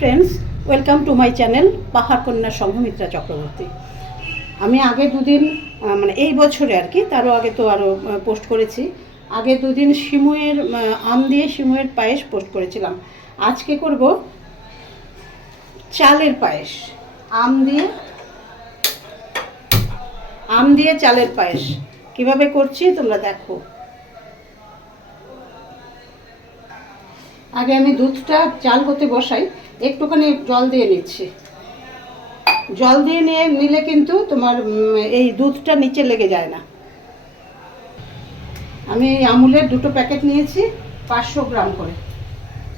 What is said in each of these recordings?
Friends, welcome to my channel পাহাড় কন্যা সংঘমিত্রা চক্রবর্তী। আমি আগে দুদিন মানে এই বছরে আর কি, তারও আগে তো আরও পোস্ট করেছি। আগে দুদিন সিমুয়ের আম দিয়ে সিমুয়ের পায়েস পোস্ট করেছিলাম। আজকে করব চালের পায়েস, আম দিয়ে চালের পায়েস। কিভাবে করছি তোমরা দেখো। আগে আমি দুধটা চাল হতে বসাই, একটুখানি জল দিয়ে নিচ্ছি। জল দিয়ে নিলে কিন্তু তোমার এই দুধটা নিচে লেগে যায় না। আমি এই আমুলের 2টো প্যাকেট নিয়েছি, 500 গ্রাম করে,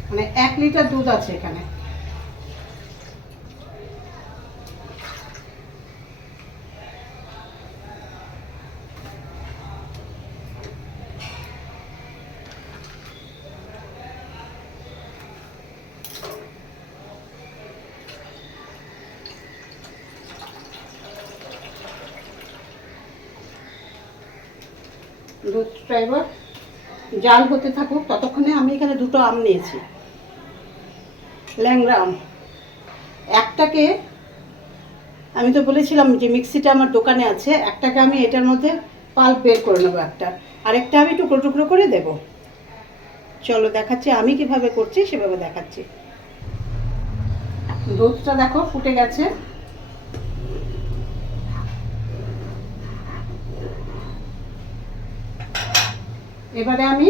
মানে 1 লিটার দুধ আছে এখানে। দুধটা এবার জাল হতে থাকুক, ততক্ষণে আমি এখানে 2টো আম নিয়েছি, ল্যাংড়া আম। একটাকে আমি তো বলেছিলাম যে মিক্সিটা আমার দোকানে আছে, একটাকে আমি এটার মধ্যে পাল্প বের করে নেবো একটা, আরেকটা আমি টুকরো টুকরো করে দেব। চলো দেখাচ্ছি আমি কিভাবে করছি, সেভাবে দেখাচ্ছি। দুধটা দেখো ফুটে গেছে। এবারে আমি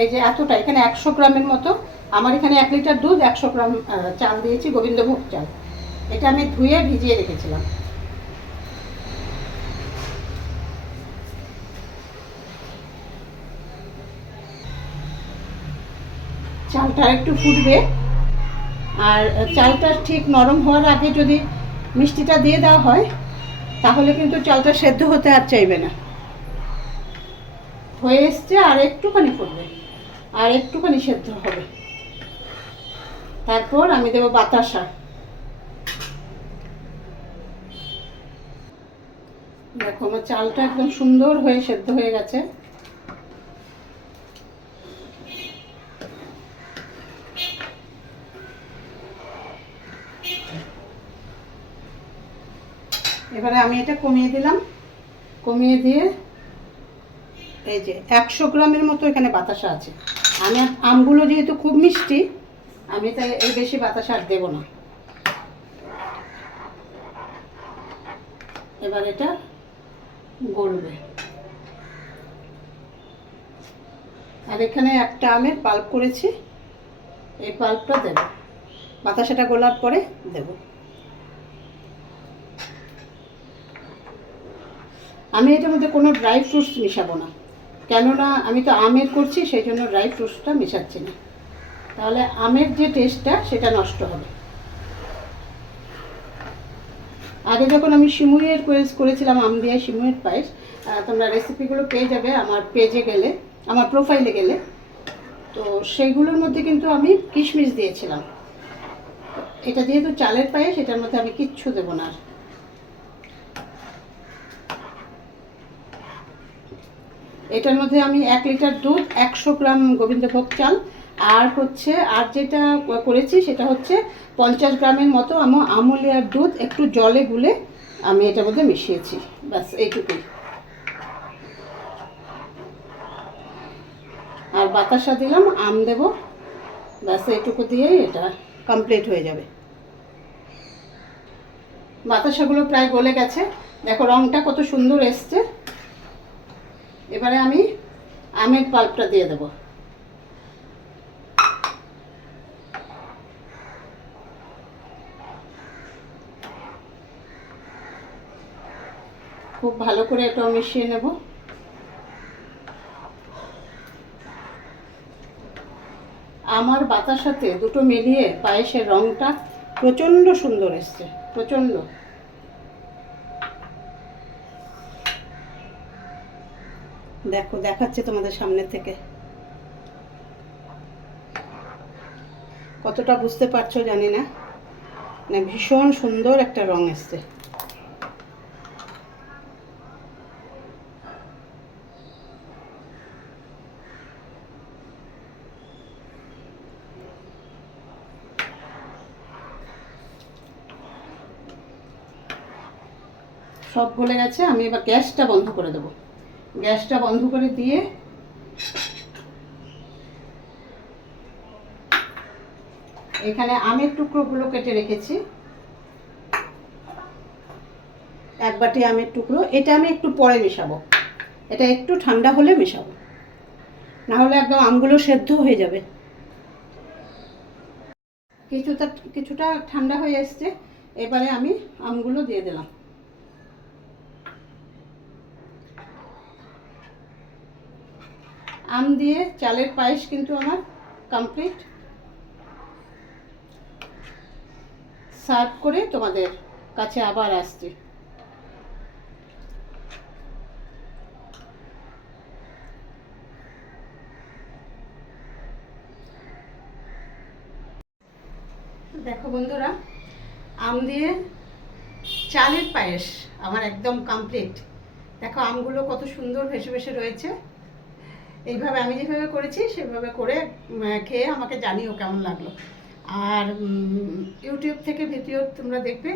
এই যে এতটা, এখানে 100 গ্রামের মতো, আমার এখানে 1 লিটার দুধ, 100 গ্রাম চাল দিয়েছি, গোবিন্দভোগ চাল। এটা আমি ধুয়ে ভিজিয়ে রেখেছিলাম। চালটা একটু ফুটবে, আর চালটা ঠিক নরম হওয়ার আগে যদি মিষ্টিটা দিয়ে দেওয়া হয়, তাহলে কিন্তু চালটা সেদ্ধ হতে আর চাইবে না। হয়ে এসছে, আর একটুখানি ফুটবে, আর একটুখানি সেদ্ধ হবে। তারপর আমি দেবো বাতাসা। দেখো আমার চালটা একদম সুন্দর হয়ে সেদ্ধ হয়ে গেছে। এবারে আমি এটা কমিয়ে দিলাম, কমিয়ে দিয়ে এই যে 100 গ্রামের মতো এখানে বাতাসা আছে। আমি আমগুলো যেহেতু খুব মিষ্টি, আমি তাই এই বেশি বাতাসা আর দেবো না। এবার এটা গলবে। আর এখানে একটা আমের পাল্প করেছি, এই পাল্পটা দেব, বাতাসাটা গলার পরে দেব। আমি এটার মধ্যে কোনো ড্রাই ফ্রুটস মিশাবো না, কেননা আমি তো আমের করছি, সেই জন্য ড্রাই ফ্রুটসটা মেশাচ্ছি না, তাহলে আমের যে টেস্টটা সেটা নষ্ট হবে। আগে যখন আমি সিমুইয়ের করেছিলাম আম দিয়ে সিমুইয়ের পায়েস, তোমরা রেসিপিগুলো পেয়ে যাবে আমার পেজে গেলে, আমার প্রোফাইলে গেলে। তো সেইগুলোর মধ্যে কিন্তু আমি কিশমিশ দিয়েছিলাম। এটা যেহেতু চালের পায়েস, এটার মধ্যে আমি কিচ্ছু দেবো না। এটার মধ্যে আমি 1 লিটার দুধ, 100 গ্রাম গোবিন্দভোগ চাল, আর যেটা করেছি সেটা হচ্ছে 50 গ্রামের মতো আমুলিয়ার দুধ একটু জলে গুলে আমি এটার মধ্যে মিশিয়েছি। ব্যাস এইটুকুই। আর বাতাসা দিলাম, আম দেব, ব্যাস এইটুকু দিয়েই এটা কমপ্লিট হয়ে যাবে। বাতাসাগুলো প্রায় গলে গেছে, দেখো রঙটা কত সুন্দর এসছে। এবারে আমি আমের পাল্পটা দিয়ে দেব। খুব ভালো করে এটা মিশিয়ে নেব। আমার বাতাসাতে দুটো মিলিয়ে পায়েসের রঙটা প্রচণ্ড সুন্দর এসছে, প্রচণ্ড। দেখো দেখাচ্ছে তোমাদের সামনে থেকে, কতটা বুঝতে পারছো জানি না, মানে ভীষণ সুন্দর একটা রং এসছে। সব গলে গেছে। আমি এবার গ্যাসটা বন্ধ করে দেবো। গ্যাসটা বন্ধ করে দিয়ে এখানে আমের টুকরোগুলো কেটে রেখেছি, 1 বাটি আমের টুকরো। এটা আমি একটু পরে মেশাবো, এটা একটু ঠান্ডা হলে মেশাবো, না হলে একদম আমগুলো সেদ্ধ হয়ে যাবে। কিছুটা ঠান্ডা হয়ে এসছে, এবারে আমি আমগুলো দিয়ে দিলাম। আম দিয়ে চালের পায়েস কিন্তু আমার কমপ্লিট। সার্ভ করে তোমাদের কাছে আবার আসছি। দেখো বন্ধুরা, আম দিয়ে চালের পায়েস আমার একদম কমপ্লিট। দেখো আমগুলো কত সুন্দর ভেসে ভেসে রয়েছে। এইভাবে আমি যেভাবে করেছি সেভাবে করে খেয়ে আমাকে জানিও কেমন লাগলো। আর ইউটিউব থেকে ভিডিও তোমরা দেখবে,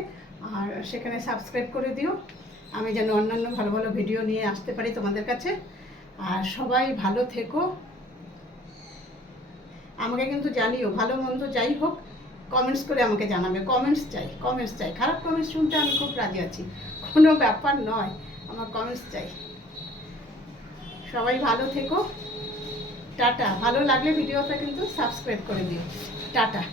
আর সেখানে সাবস্ক্রাইব করে দিও, আমি যেন অন্যান্য ভালো ভালো ভিডিও নিয়ে আসতে পারি তোমাদের কাছে। আর সবাই ভালো থেকো। আমাকে কিন্তু জানিও, ভালো মন্দ যাই হোক কমেন্টস করে আমাকে জানাবে। কমেন্টস চাই। খারাপ কমেন্টস শুনতে আমি খুব রাজি আছি, কোনো ব্যাপার নয়, আমার কমেন্টস চাই। সবাই ভালো থেকো, টাটা। ভালো লাগলে ভিডিওটা কিন্তু সাবস্ক্রাইব করে দিও। টাটা।